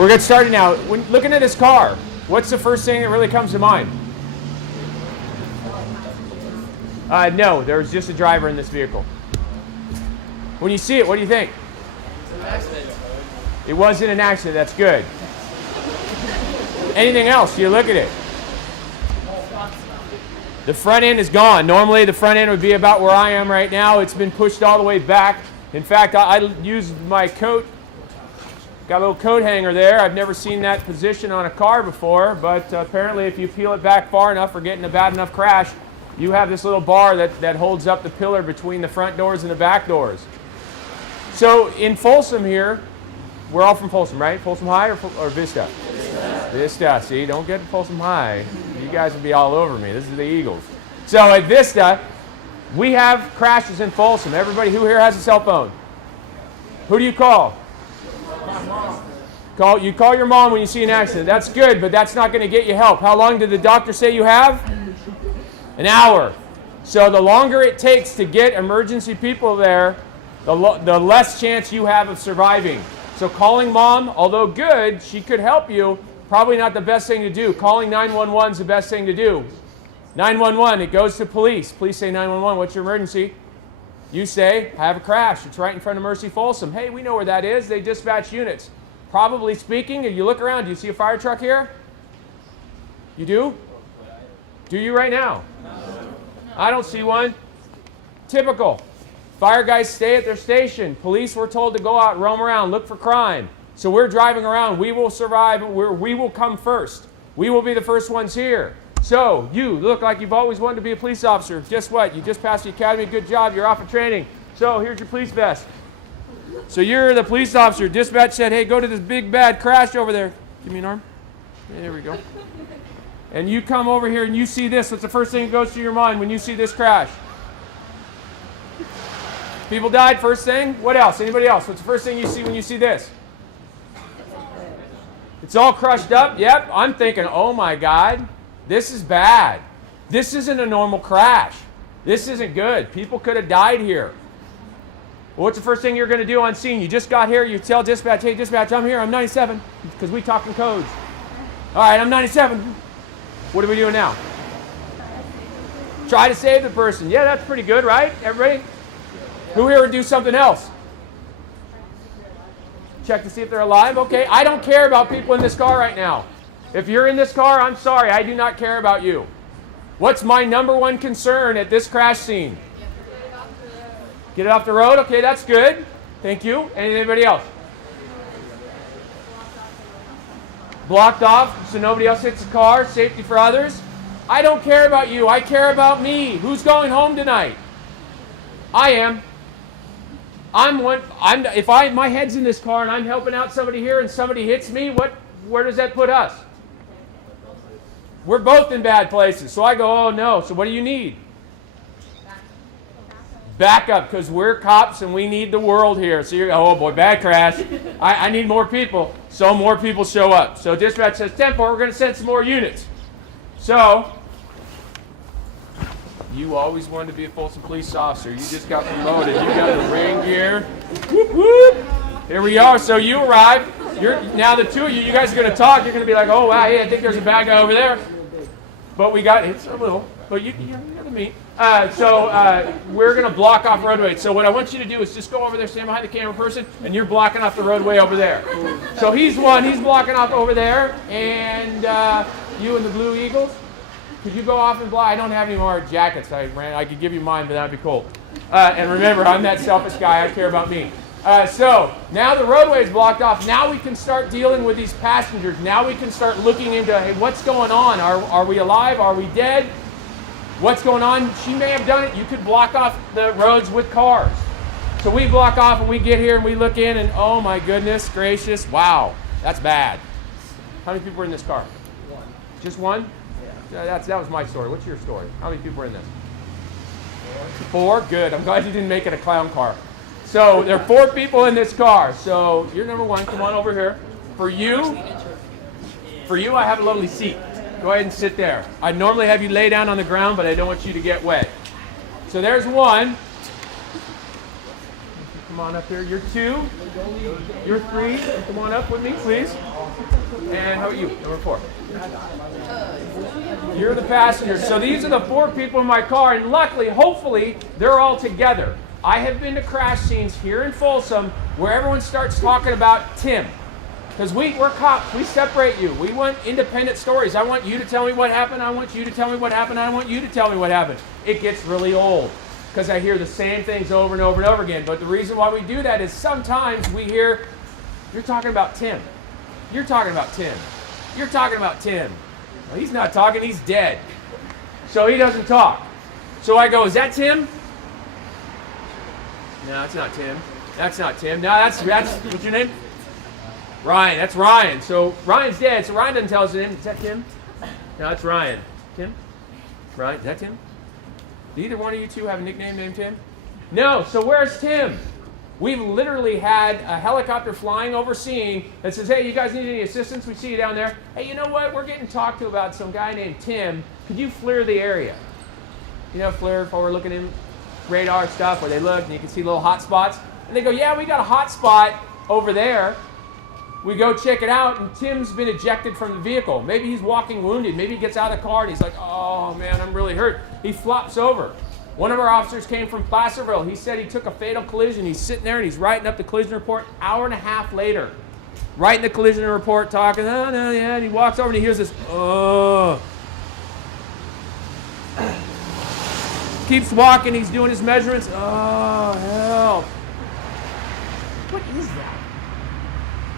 We're getting started now. When looking at this car, what's the first thing that really comes to mind? No, there's just a driver in this vehicle. When you see it, what do you think? It's an accident. It wasn't an accident. That's good. Anything else? You look at it. The front end is gone. Normally, the front end would be about where I am right now. It's been pushed all the way back. In fact, I used my coat. Got a little coat hanger there. I've never seen that position on a car before, but apparently if you peel it back far enough or get in a bad enough crash, you have this little bar that holds up the pillar between the front doors and the back doors. So in Folsom here, we're all from Folsom, right? Folsom High or Vista? Vista. See, don't get to Folsom High. You guys would be all over me. This is the Eagles. So at Vista, we have crashes in Folsom. Everybody who here has a cell phone? Who do you call? You call your mom when you see an accident. That's good, but that's not going to get you help. How long did the doctor say you have? An hour. So the longer it takes to get emergency people there, the less chance you have of surviving. So calling mom, although good, she could help you, probably not the best thing to do. Calling 911 is the best thing to do. 911, it goes to police. Police say 911, what's your emergency? You say, I have a crash. It's right in front of Mercy Folsom. Hey, we know where that is. They dispatch units. Probably speaking, if you look around, do you see a fire truck here? You do? Do you right now? I don't see one. Typical. Fire guys stay at their station. Police were told to go out, roam around, look for crime. So we're driving around. We will survive. We will come first. We will be the first ones here. So you look like you've always wanted to be a police officer. Guess what? You just passed the academy. Good job. You're off of training. So here's your police vest. So you're the police officer. Dispatch said, hey, go to this big bad crash over there. Give me an arm. There we go. And you come over here and you see this. What's the first thing that goes through your mind when you see this crash? People died, first thing. What else? Anybody else? What's the first thing you see when you see this? It's all crushed up. Yep. I'm thinking, oh my God, this is bad. This isn't a normal crash. This isn't good. People could have died here. Well, what's the first thing you're going to do on scene? You just got here. You tell dispatch, hey, dispatch, I'm here. I'm 97 because we talk in codes. All right, I'm 97. What are we doing now? Try to save the person. Yeah, that's pretty good, right? Everybody? Who here would do something else? Check to see if they're alive? Okay, I don't care about people in this car right now. If you're in this car, I'm sorry. I do not care about you. What's my number one concern at this crash scene? Get it off the road? Okay, that's good. Thank you. Anybody else? Blocked off so nobody else hits the car. Safety for others. I don't care about you. I care about me. Who's going home tonight? I am. If my head's in this car and I'm helping out somebody here and somebody hits me, where does that put us? We're both in bad places. So I go, oh no. So what do you need? Backup, because we're cops and we need the world here. So you're, oh boy, bad crash. I need more people. So more people show up. So dispatch says, 10-4, we're going to send some more units. So you always wanted to be a Folsom police officer. You just got promoted. You got the rain gear. Whoop, whoop. Here we are. So you arrive. Now the two of you guys are going to talk. You're going to be like, oh, wow, hey, I think there's a bad guy over there. But it's a little, but you're the meat. We're going to block off roadway. So what I want you to do is just go over there, stand behind the camera person, and you're blocking off the roadway over there. So he's blocking off over there, and you and the Blue Eagles. Could you go off and block? I don't have any more jackets. I could give you mine, but that'd be cool. And remember, I'm that selfish guy. I care about me. So now the roadway is blocked off. Now we can start dealing with these passengers. Now we can start looking into, hey, what's going on? Are we alive? Are we dead? What's going on? She may have done it. You could block off the roads with cars. So we block off and we get here and we look in and oh my goodness gracious, wow, that's bad. How many people were in this car? One. Just one? Yeah. That was my story. What's your story? How many people were in this? Four? Good. I'm glad you didn't make it a clown car. So there are 4 people in this car. So you're number 1. Come on over here. For you, I have a lovely seat. Go ahead and sit there. I normally have you lay down on the ground, but I don't want you to get wet. So there's 1. Come on up here. You're 2. You're 3. Come on up with me, please. And how about you, number 4? You're the passenger. So these are the 4 people in my car, and luckily, hopefully, they're all together. I have been to crash scenes here in Folsom where everyone starts talking about Tim. Because we're cops. We separate you. We want independent stories. I want you to tell me what happened. I want you to tell me what happened. I want you to tell me what happened. It gets really old because I hear the same things over and over and over again. But the reason why we do that is sometimes we hear, you're talking about Tim. You're talking about Tim. You're talking about Tim. Well, he's not talking. He's dead. So he doesn't talk. So I go, is that Tim? No, that's not Tim. That's not Tim. No, that's what's your name? Ryan. That's Ryan. So Ryan's dead. So Ryan doesn't tell us his name. Is that Tim? No, that's Ryan. Tim? Ryan? Is that Tim? Do either one of you two have a nickname named Tim? No. So where's Tim? We've literally had a helicopter flying overseeing that says, hey, you guys need any assistance? We see you down there. Hey, you know what? We're getting talked to about some guy named Tim. Could you FLIR the area? You know FLIR, forward looking in radar stuff where they look and you can see little hot spots. And they go, yeah, we got a hot spot over there. We go check it out, and Tim's been ejected from the vehicle. Maybe he's walking wounded. Maybe he gets out of the car and he's like, oh man, I'm really hurt. He flops over. One of our officers came from Placerville. He said he took a fatal collision. He's sitting there and he's writing up the collision report an hour and a half later. Writing the collision report, talking, oh no, yeah, and he walks over and he hears this, oh. Keeps walking, he's doing his measurements. Oh, hell. What is that?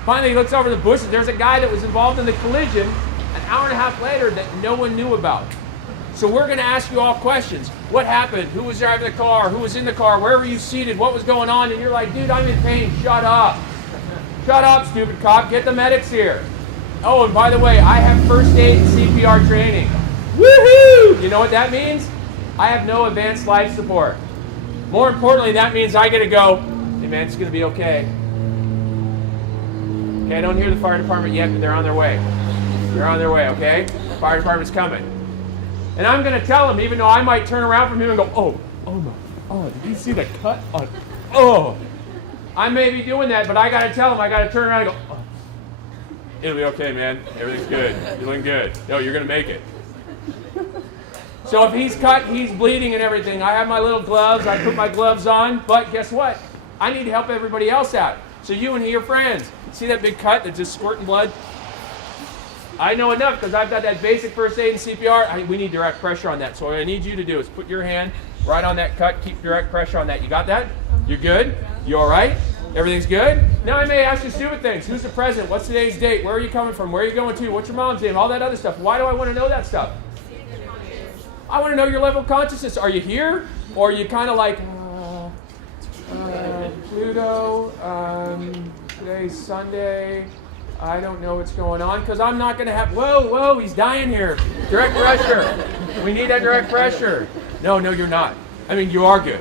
Finally, he looks over the bushes. There's a guy that was involved in the collision an hour and a half later that no one knew about. So we're going to ask you all questions. What happened? Who was driving the car? Who was in the car? Where were you seated? What was going on? And you're like, dude, I'm in pain. Shut up. Shut up, stupid cop. Get the medics here. Oh, and by the way, I have first aid and CPR training. Woohoo! You know what that means? I have no advanced life support. More importantly, that means I get to go, hey man, it's going to be okay. Okay, I don't hear the fire department yet, but they're on their way. They're on their way, okay? The fire department's coming. And I'm going to tell him, even though I might turn around from him and go, did you see the cut on, I may be doing that, but I got to tell him, I got to turn around and go, it'll be okay, man. Everything's good. You're doing good. No, you're going to make it. So if he's cut, he's bleeding and everything. I have my little gloves. I put my gloves on. But guess what? I need to help everybody else out. So you and your friends, see that big cut that's just squirting blood? I know enough because I've got that basic first aid and CPR. We need direct pressure on that. So what I need you to do is put your hand right on that cut. Keep direct pressure on that. You got that? You're good? You all right? Everything's good? Now I may ask you stupid things. Who's the president? What's today's date? Where are you coming from? Where are you going to? What's your mom's name? All that other stuff. Why do I want to know that stuff? I want to know your level of consciousness. Are you here? Or are you kind of like, Pluto, today's Sunday, I don't know what's going on, because I'm not going to have, whoa, he's dying here. Direct pressure. We need that direct pressure. No, you're not. I mean, you are good.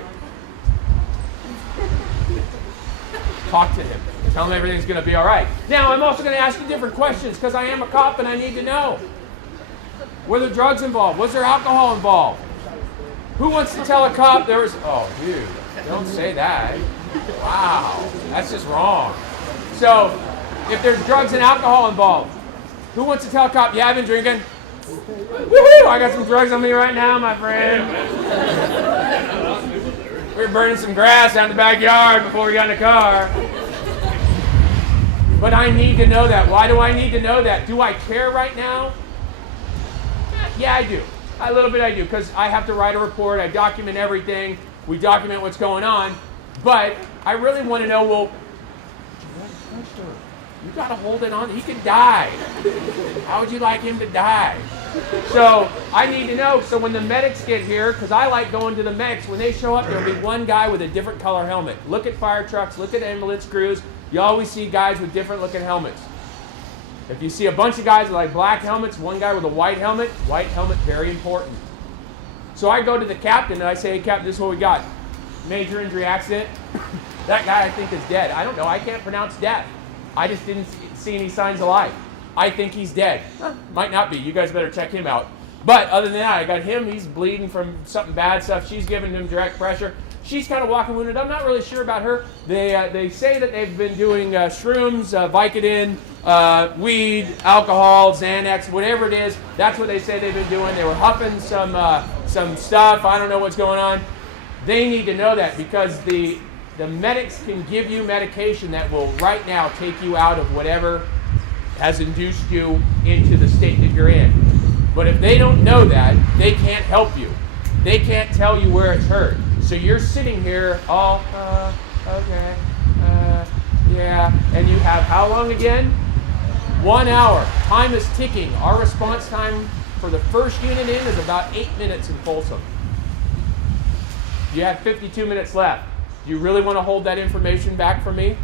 Talk to him. Tell him everything's going to be all right. Now, I'm also going to ask you different questions, because I am a cop and I need to know. Were there drugs involved? Was there alcohol involved? Who wants to tell a cop there was... Oh, dude, don't say that. Wow, that's just wrong. So, if there's drugs and alcohol involved, who wants to tell a cop, yeah, I've been drinking? Woohoo, I got some drugs on me right now, my friend. We were burning some grass out in the backyard before we got in the car. But I need to know that. Why do I need to know that? Do I care right now? Yeah, I do. A little bit I do, because I have to write a report. I document everything. We document what's going on. But I really want to know, well, you got to hold it on. He could die. How would you like him to die? So I need to know. So when the medics get here, because I like going to the medics, when they show up, there'll be one guy with a different color helmet. Look at fire trucks. Look at ambulance crews. You always see guys with different looking helmets. If you see a bunch of guys with like black helmets, one guy with a white helmet, very important. So I go to the captain and I say, hey, Captain, this is what we got. Major injury accident. That guy I think is dead. I don't know. I can't pronounce death. I just didn't see any signs of life. I think he's dead. Might not be. You guys better check him out. But other than that, I got him. He's bleeding from something bad stuff. She's giving him direct pressure. She's kind of walking wounded. I'm not really sure about her. They say that they've been doing shrooms, Vicodin, weed, alcohol, Xanax, whatever it is. That's what they say they've been doing. They were huffing some stuff. I don't know what's going on. They need to know that because the medics can give you medication that will right now take you out of whatever has induced you into the state that you're in. But if they don't know that, they can't help you. They can't tell you where it's hurt. So you're sitting here all, okay, yeah. And you have how long again? 1 hour. Time is ticking. Our response time for the first unit in is about 8 minutes in Folsom. You have 52 minutes left. Do you really want to hold that information back from me?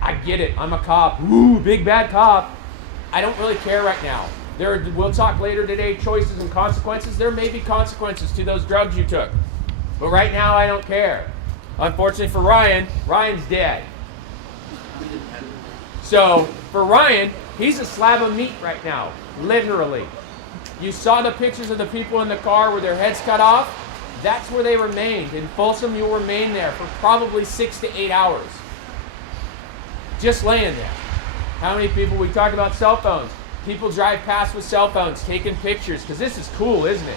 I get it. I'm a cop. Ooh, big bad cop. I don't really care right now. We'll talk later today, choices and consequences. There may be consequences to those drugs you took. But right now, I don't care. Unfortunately for Ryan, Ryan's dead. So for Ryan, he's a slab of meat right now, literally. You saw the pictures of the people in the car with their heads cut off. That's where they remained. In Folsom, you'll remain there for probably 6 to 8 hours. Just laying there. How many people, we talked about cell phones. People drive past with cell phones, taking pictures, because this is cool, isn't it?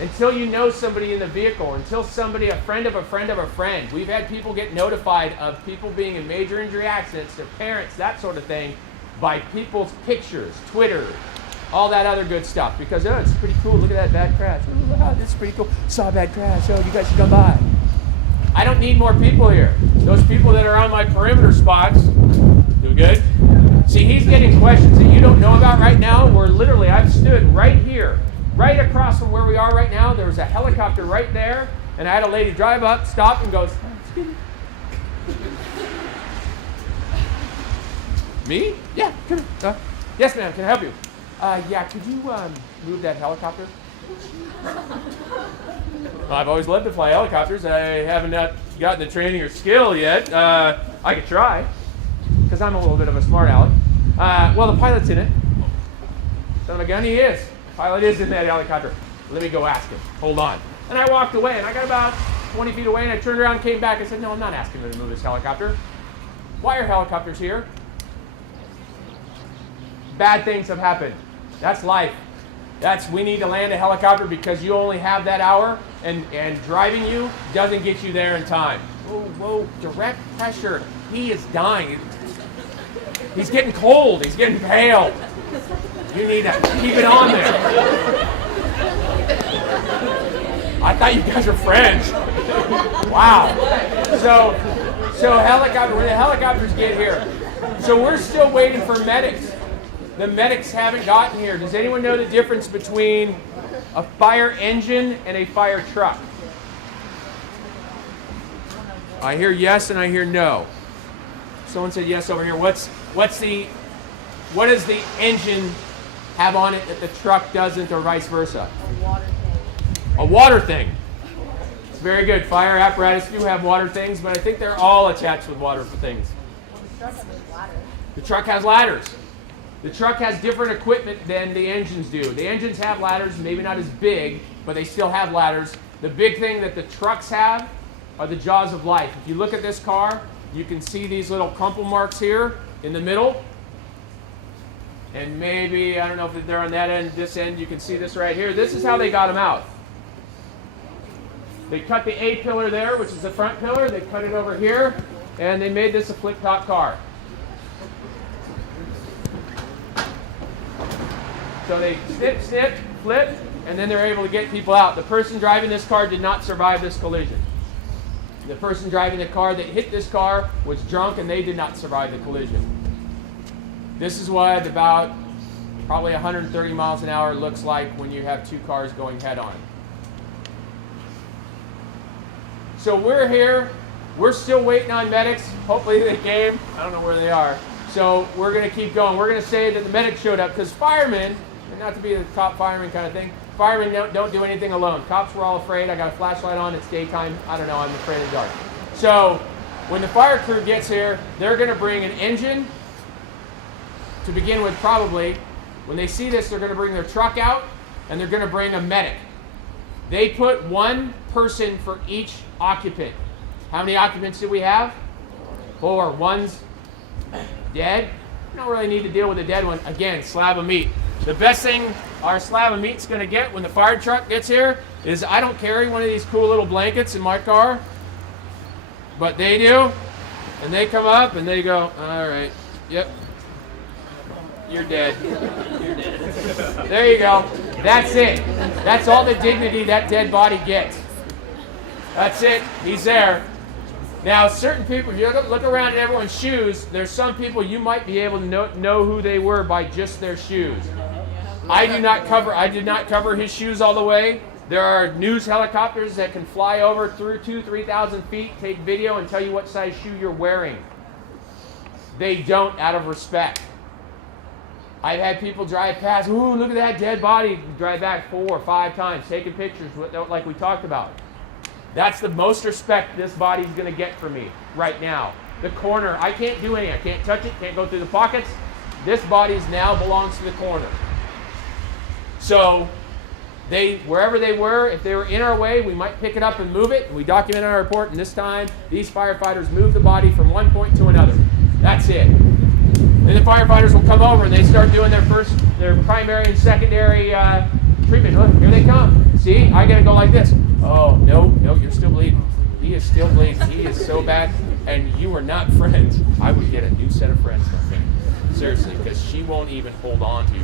Until you know somebody in the vehicle, until somebody, a friend of a friend of a friend. We've had people get notified of people being in major injury accidents, their parents, that sort of thing, by people's pictures, Twitter, all that other good stuff. Because, oh, it's pretty cool. Look at that bad crash. Oh, wow, this is pretty cool. Saw a bad crash. Oh, you guys should come by. I don't need more people here. Those people that are on my perimeter spots, doing good? See, he's getting questions that you don't know about right now, where literally I've stood right here, right across from where we are right now. There was a helicopter right there, and I had a lady drive up, stop, and goes, me? Yeah, come here. Yes, ma'am, can I help you? Yeah, could you move that helicopter? I've always loved to fly helicopters. I haven't gotten the training or skill yet. I could try, because I'm a little bit of a smart aleck. Well, the pilot's in it. Son of a gun, he is. The pilot is in that helicopter. Let me go ask him. Hold on. And I walked away, and I got about 20 feet away, and I turned around and came back and said, no, I'm not asking him to move this helicopter. Why are helicopters here? Bad things have happened. That's life. We need to land a helicopter because you only have that hour, and driving you doesn't get you there in time. Whoa, direct pressure. He is dying. He's getting cold. He's getting pale. You need to keep it on there. I thought you guys were friends. Wow. So helicopter, when the helicopters get here. So we're still waiting for medics. The medics haven't gotten here. Does anyone know the difference between a fire engine and a fire truck? I hear yes and I hear no. Someone said yes over here. What does the engine have on it that the truck doesn't, or vice versa? A water thing. A water thing. It's very good. Fire apparatus do have water things, but I think they're all attached with water for things. Well, the truck has ladders. The truck has ladders. The truck has different equipment than the engines do. The engines have ladders, maybe not as big, but they still have ladders. The big thing that the trucks have are the jaws of life. If you look at this car, you can see these little crumple marks here in the middle. And maybe, I don't know if they're on that end, this end, you can see this right here. This is how they got them out. They cut the A pillar there, which is the front pillar. They cut it over here, and they made this a flip-top car. So they snip, flip, and then they're able to get people out. The person driving this car did not survive this collision. The person driving the car that hit this car was drunk, and they did not survive the collision. This is what about probably 130 miles an hour looks like when you have two cars going head-on. So we're here. We're still waiting on medics. Hopefully they came. I don't know where they are. So we're going to keep going. We're going to say that the medics showed up because firemen, and not to be the top fireman kind of thing, firemen don't do anything alone. Cops were all afraid. I got a flashlight on. It's daytime. I don't know. I'm afraid of the dark. So when the fire crew gets here, they're going to bring an engine to begin with probably. When they see this, they're going to bring their truck out, and they're going to bring a medic. They put one person for each occupant. How many occupants do we have? 4. One's Dead? You don't really need to deal with a dead one. Again, slab of meat. The best thing our slab of meat's going to get when the fire truck gets here is I don't carry one of these cool little blankets in my car, but they do. And they come up and they go, all right, yep, you're dead. You're dead. There you go. That's it. That's all the dignity that dead body gets. That's it. He's there. Now, certain people, if you look around at everyone's shoes, there's some people you might be able to know who they were by just their shoes. I did not cover his shoes all the way. There are news helicopters that can fly over through 3,000 feet, take video, and tell you what size shoe you're wearing. They don't out of respect. I've had people drive past, ooh, look at that dead body, drive back 4 or 5 times, taking pictures like we talked about. That's the most respect this body's going to get from me right now. The corner, I can't do anything. I can't touch it, can't go through the pockets. This body now belongs to the corner. So, wherever they were, if they were in our way, we might pick it up and move it, and we document in our report, and this time, these firefighters move the body from one point to another. That's it. Then the firefighters will come over and they start doing their primary and secondary treatment. Look, here they come. See, I gotta go like this. Oh, no, you're still bleeding. He is still bleeding. He is so bad, and you are not friends. I would get a new set of friends, seriously, because she won't even hold on to you.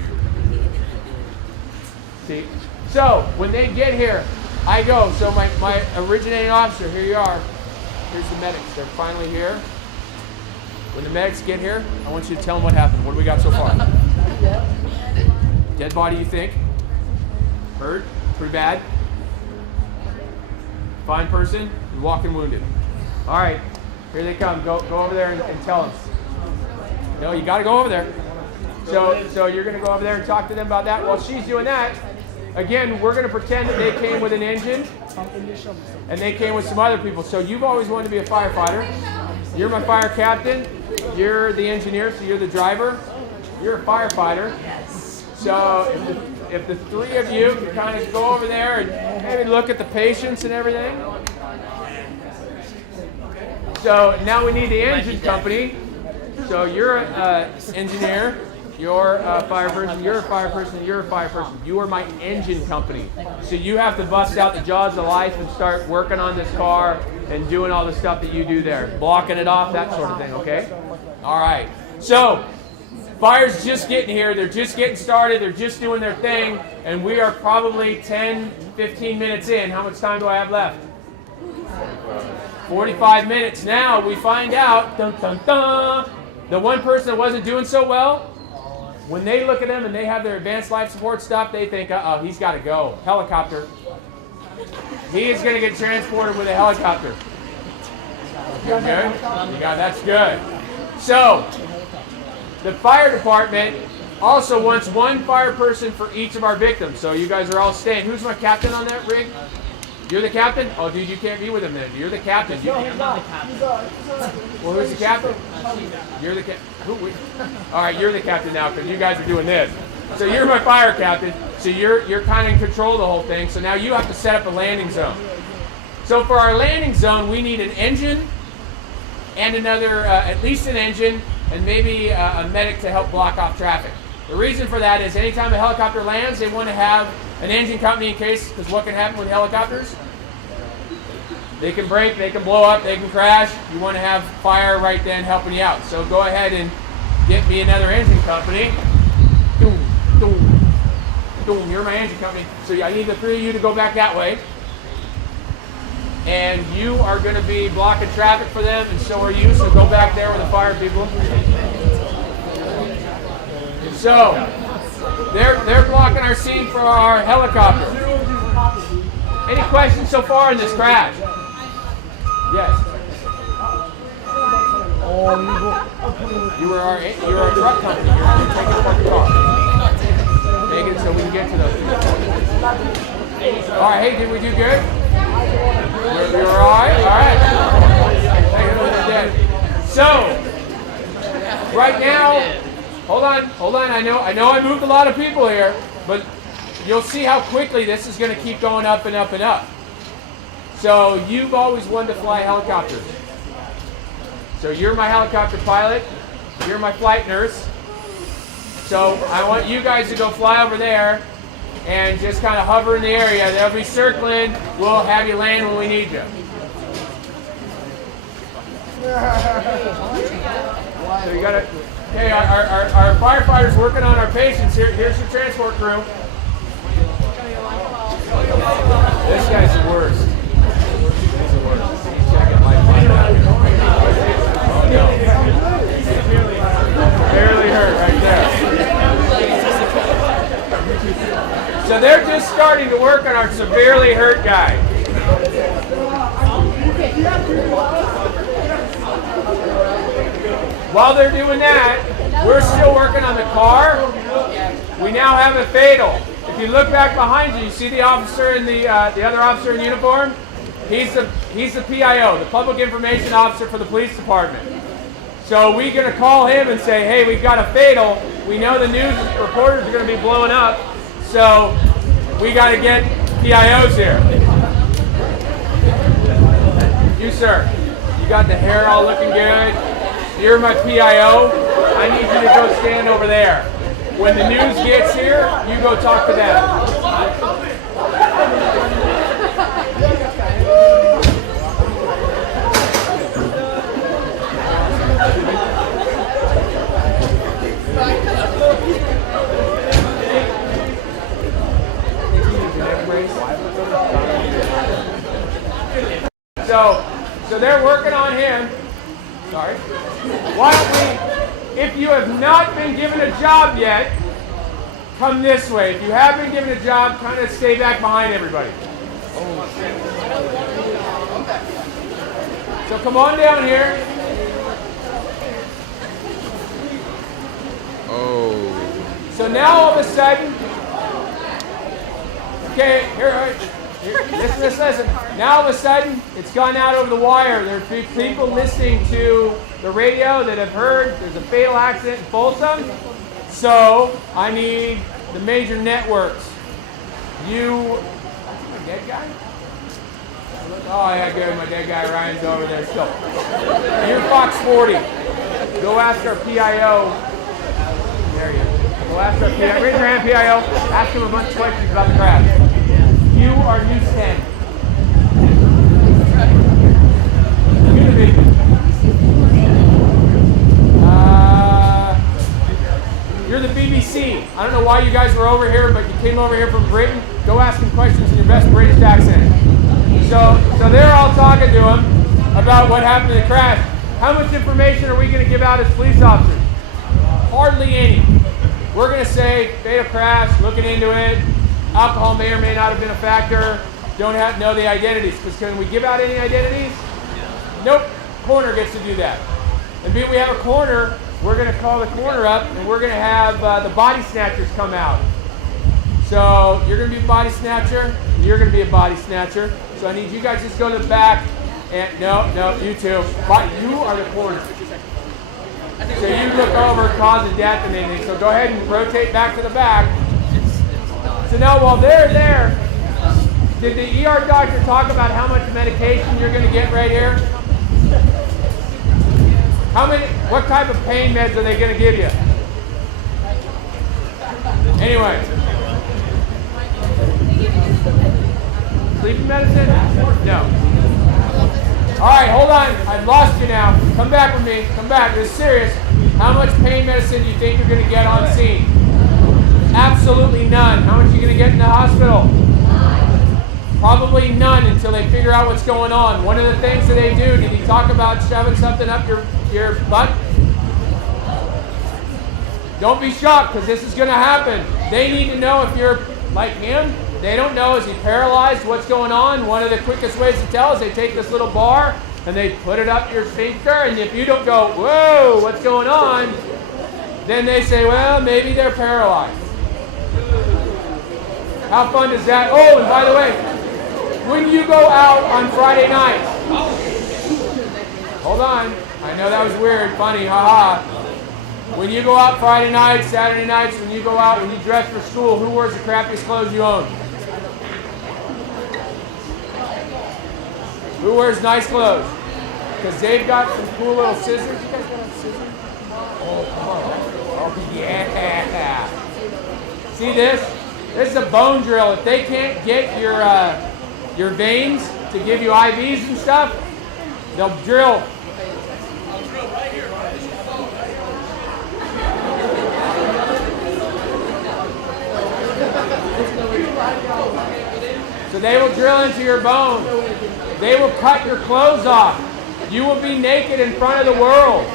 See? So, when they get here, I go. So my originating officer, here you are. Here's the medics. They're finally here. When the medics get here, I want you to tell them what happened. What do we got so far? Dead body, you think? Hurt? Pretty bad? Fine person? Walking wounded. All right. Here they come. Go over there and tell them. No, you got to go over there. So you're going to go over there and talk to them about that. While she's doing that, again, we're going to pretend that they came with an engine and they came with some other people. So you've always wanted to be a firefighter. You're my fire captain. You're the engineer, so you're the driver. You're a firefighter. So if the three of you can kind of go over there and maybe look at the patients and everything. So now we need the engine company. So you're an engineer. You're a fire person, you're a fire person, you're a fire person. You are my engine company. So you have to bust out the jaws of life and start working on this car and doing all the stuff that you do there. Blocking it off, that sort of thing, okay? All right. So, fire's just getting here. They're just getting started. They're just doing their thing. And we are probably 10, 15 minutes in. How much time do I have left? 45 minutes. Now we find out, dun, dun, dun, the one person that wasn't doing so well, when they look at him and they have their advanced life support stuff, they think, uh-oh, he's got to go. Helicopter. He is going to get transported with a helicopter. Good? Yeah, that's good. So, the fire department also wants one fire person for each of our victims. So you guys are all staying. Who's my captain on that rig? You're the captain? Oh, dude, you can't be with him then. You're the captain. I'm not the captain. Well, who's the captain? You're the captain. All right, you're the captain now because you guys are doing this. So you're my fire captain. So you're kind of in control of the whole thing. So now you have to set up a landing zone. So for our landing zone, we need an engine and another, at least an engine, and maybe a medic to help block off traffic. The reason for that is anytime a helicopter lands, they want to have an engine company in case, because what can happen with helicopters? They can break, they can blow up, they can crash. You want to have fire right then helping you out. So go ahead and get me another engine company. Doom, doom, doom, you're my engine company. So I need the three of you to go back that way. And you are going to be blocking traffic for them, and so are you. So go back there with the fire people. So they're blocking our scene for our helicopter. Any questions so far in this crash? Yes. You were our truck company. You're taking apart the car. Make it so we can get to those. All right. Hey, did we do good? We were all right. All right. So right now, hold on. I know I moved a lot of people here, but you'll see how quickly this is going to keep going up and up and up. So you've always wanted to fly helicopters. So you're my helicopter pilot. You're my flight nurse. So I want you guys to go fly over there and just kind of hover in the area. They'll be circling. We'll have you land when we need you. So you got to. Okay, our firefighters working on our patients. Here's your transport crew. This guy's the worst. He's the worst. Checking lifeline out here. Oh no. Barely hurt right there. So they're just starting to work on our severely hurt guy. While they're doing that, we're still working on the car. We now have a fatal. If you look back behind you, you see the officer in the other officer in uniform? He's the PIO, the Public Information Officer for the police department. So we're going to call him and say, hey, we've got a fatal. We know the news reporters are going to be blowing up, so we got to get PIOs here. You, sir, you got the hair all looking good. You're my PIO. I need you to go stand over there. When the news gets here, you go talk to them. So they're working on him. Sorry. Why don't we, if you have not been given a job yet, come this way. If you have been given a job, kind of stay back behind everybody. So come on down here. Oh. So now all of a sudden, okay, here, listen. Now all of a sudden, it's gone out over the wire. There are people listening to the radio that have heard there's a fatal accident in Folsom. So I need the major networks. You, my dead guy? Oh yeah, good. My dead guy Ryan's over there still. You're Fox 40. Go ask our PIO. There you go. Go ask our PIO. Raise your hand, PIO. Ask him a bunch of questions about the crash. You are News 10. You're the BBC. I don't know why you guys were over here, but you came over here from Britain. Go ask him questions in your best British accent. So they're all talking to him about what happened in the crash. How much information are we going to give out as police officers? Hardly any. We're going to say, fatal crash, looking into it. Alcohol may or may not have been a factor. Don't know the identities. Because can we give out any identities? Nope. Coroner gets to do that. And being we have a coroner, we're going to call the coroner up and we're going to have the body snatchers come out. So you're going to be a body snatcher. You're going to be a body snatcher. So I need you guys just go to the back. And no, you two. But you are the coroner. So you look over cause of death and anything. So go ahead and rotate back to the back. So now while they're there, did the ER doctor talk about how much medication you're going to get right here? What type of pain meds are they going to give you? Anyway. Sleeping medicine? No. All right, hold on. I've lost you now. Come back with me. Come back. This is serious. How much pain medicine do you think you're going to get on scene? Absolutely none. How much are you going to get in the hospital? Probably none until they figure out what's going on. One of the things that they do, did he talk about shoving something up your butt? Don't be shocked because this is going to happen. They need to know if you're like him. They don't know, is he paralyzed? What's going on? One of the quickest ways to tell is they take this little bar and they put it up your sphincter, and if you don't go, whoa, what's going on? Then they say, well, maybe they're paralyzed. How fun is that? Oh, and by the way, when you go out on Friday night, hold on, I know that was weird, funny, haha. When you go out Friday nights, Saturday nights, when you go out, when you dress for school, who wears the crappiest clothes you own? Who wears nice clothes? Because they've got some cool little scissors. You guys got scissors? Oh, yeah. See this? This is a bone drill. If they can't get your veins to give you IVs and stuff, they'll drill. So they will drill into your bone. They will cut your clothes off. You will be naked in front of the world.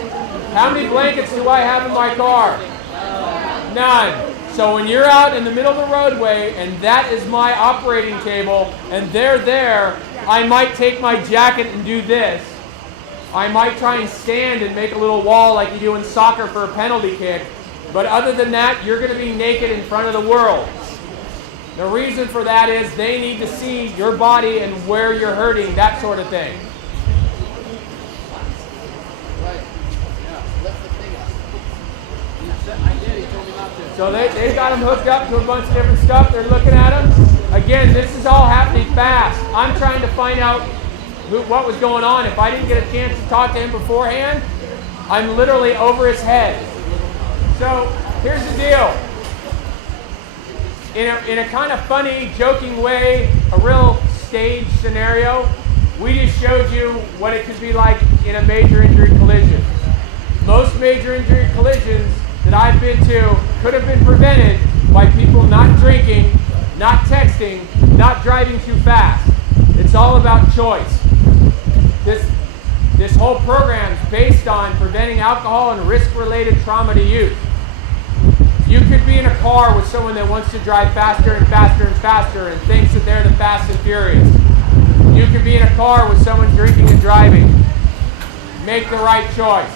How many blankets do I have in my car? None. So when you're out in the middle of the roadway and that is my operating table and they're there, I might take my jacket and do this. I might try and stand and make a little wall like you do in soccer for a penalty kick. But other than that, you're going to be naked in front of the world. The reason for that is they need to see your body and where you're hurting, that sort of thing. So they've got them hooked up to a bunch of different stuff. They're looking at them. Again, this is all happening fast. I'm trying to find out what was going on. If I didn't get a chance to talk to him beforehand, I'm literally over his head. So here's the deal. In a kind of funny, joking way, a real stage scenario, we just showed you what it could be like in a major injury collision. Most major injury collisions that I've been to could have been prevented by people not drinking, not texting, not driving too fast. It's all about choice. This whole program is based on preventing alcohol and risk-related trauma to youth. You could be in a car with someone that wants to drive faster and faster and faster and thinks that they're the Fast and Furious. You could be in a car with someone drinking and driving. Make the right choice.